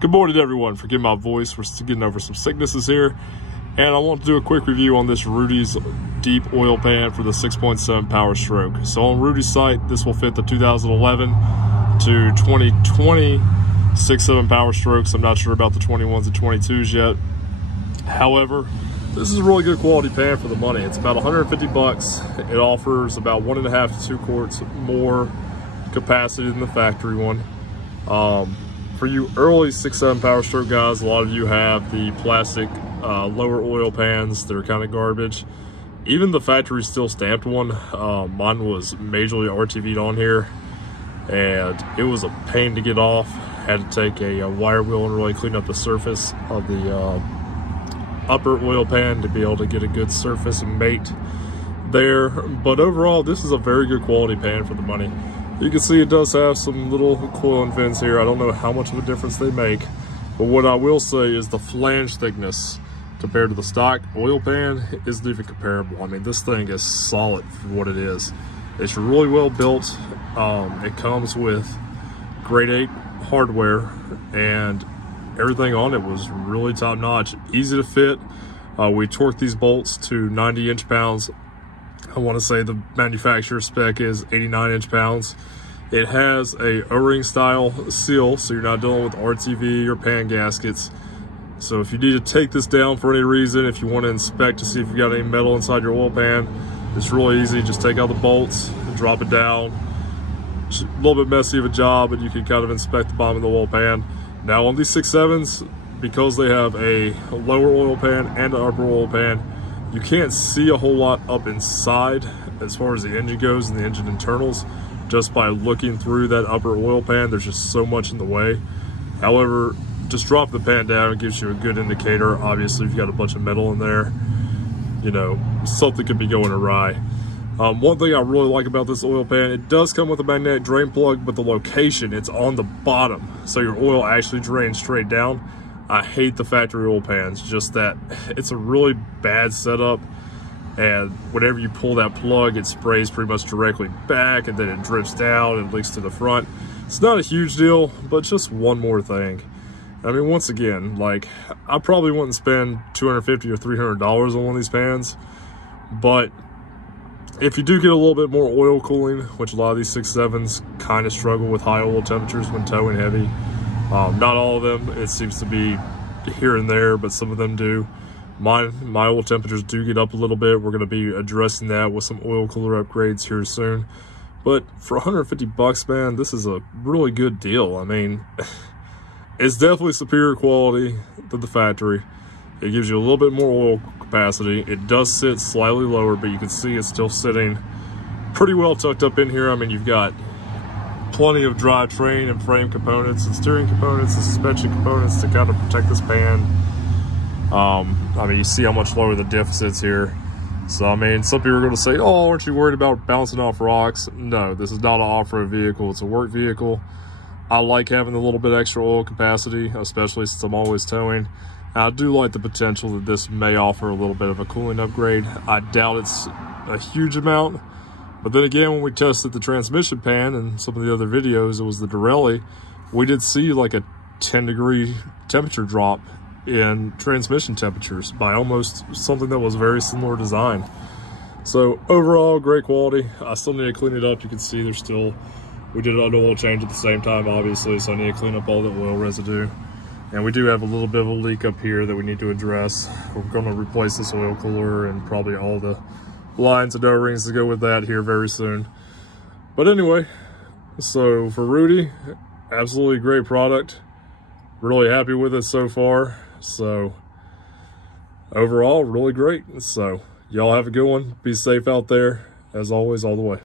Good morning, everyone. Forgive my voice. We're still getting over some sicknesses here. And I want to do a quick review on this Rudy's deep oil pan for the 6.7 power stroke. So on Rudy's site, this will fit the 2011 to 2020 6.7 power strokes. I'm not sure about the 21s and 22s yet. However, this is a really good quality pan for the money. It's about 150 bucks. It offers about 1.5 to 2 quarts more capacity than the factory one. For you early 6.7 power stroke guys, a lot of you have the plastic lower oil pans. They're kind of garbage. Even the factory still stamped one. Mine was majorly RTV'd on here, and it was a pain to get off. Had to take a wire wheel and really clean up the surface of the upper oil pan to be able to get a good surface and mate there. But overall, this is a very good quality pan for the money. You can see it does have some little coiling fins here. I don't know how much of a difference they make, but what I will say is the flange thickness compared to the stock oil pan isn't even comparable. I mean, this thing is solid for what it is. It's really well built. It comes with grade 8 hardware, and everything on it was really top notch, easy to fit. We torqued these bolts to 90 inch-pounds. I want to say the manufacturer spec is 89 inch-pounds. It has a O-ring style seal, so you're not dealing with RTV or pan gaskets. So if you need to take this down for any reason, if you want to inspect to see if you've got any metal inside your oil pan, it's really easy. Just take out the bolts, drop it down. It's a little bit messy of a job, but you can kind of inspect the bottom of the oil pan. Now on these 6.7s, because they have a lower oil pan and an upper oil pan, you can't see a whole lot up inside as far as the engine goes and the engine internals. Just by looking through that upper oil pan, there's just so much in the way. However, just drop the pan down, it gives you a good indicator. Obviously, if you've got a bunch of metal in there, you know, something could be going awry. One thing I really like about this oil pan, it does come with a magnetic drain plug, but the location, it's on the bottom, so your oil actually drains straight down. I hate the factory oil pans, just that it's a really bad setup, and whenever you pull that plug, it sprays pretty much directly back, and then it drips down and leaks to the front. It's not a huge deal, but just one more thing. I mean, once again, like, I probably wouldn't spend $250 or $300 on one of these pans, but if you do get a little bit more oil cooling, which a lot of these 6.7s kind of struggle with high oil temperatures when towing heavy. Not all of them, it seems to be here and there, but some of them do. My oil temperatures do get up a little bit. We're going to be addressing that with some oil cooler upgrades here soon. But for 150 bucks, man, this is a really good deal. I mean, it's definitely superior quality than the factory. It gives you a little bit more oil capacity. It does sit slightly lower, but you can see it's still sitting pretty well tucked up in here. I mean, you've got plenty of drivetrain and frame components and steering components and suspension components to kind of protect this pan. I mean, you see how much lower the diff sits here. So, I mean, some people are going to say, oh, aren't you worried about bouncing off rocks? No, this is not an off-road vehicle. It's a work vehicle. I like having a little bit extra oil capacity, especially since I'm always towing. I do like the potential that this may offer a little bit of a cooling upgrade. I doubt it's a huge amount. But then again, when we tested the transmission pan and some of the other videos, it was the Durelli, we did see like a 10-degree temperature drop in transmission temperatures by almost something that was very similar design. So overall, great quality. I still need to clean it up. You can see there's still, we did an oil change at the same time, obviously, so I need to clean up all the oil residue. And we do have a little bit of a leak up here that we need to address. We're going to replace this oil cooler and probably all the lines and O-rings to go with that here very soon. But anyway, so for Rudy, absolutely great product. Really happy with it so far. So overall, really great. So y'all have a good one. Be safe out there. As always, all the way.